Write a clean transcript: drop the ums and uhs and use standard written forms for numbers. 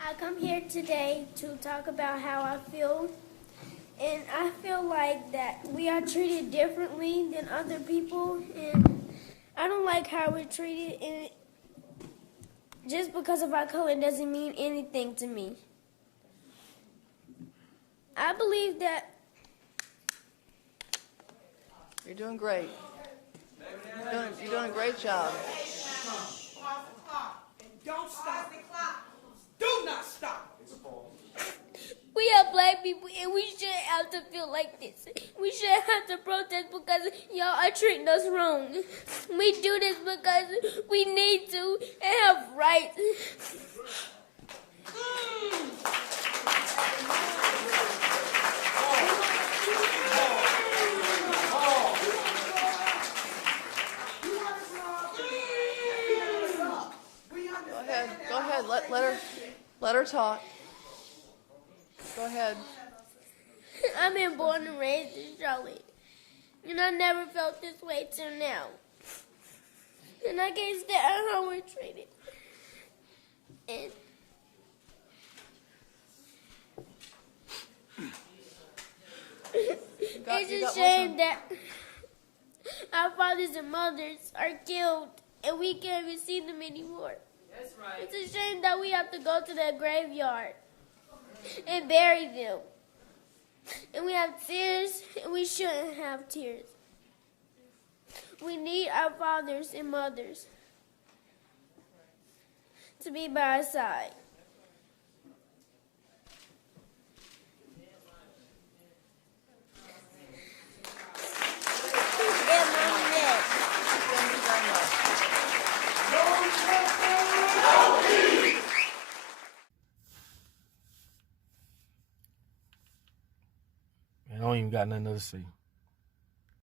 I come here today to talk about how I feel, and I feel like that we are treated differently than other people, and I don't like how we're treated, and just because of our color doesn't mean anything to me. I believe that You're doing great. You're doing a great job. Don't stop. Do not stop. we are black people, and we shouldn't have to feel like this. We shouldn't have to protest because y'all are treating us wrong. We do this because we need to and have rights. Go ahead. Let her talk. Go ahead. I've been born and raised in Charlotte, and I never felt this way till now. And I can't stand how we're treated. And it's a shame that our fathers and mothers are killed, and we can't even see them anymore. That's right. It's a shame that we have to go to the graveyard and bury them. And we have tears, and we shouldn't have tears. We need our fathers and mothers to be by our side. And Mom and Dad. Thank you very much. Man, I don't even got nothing else to say.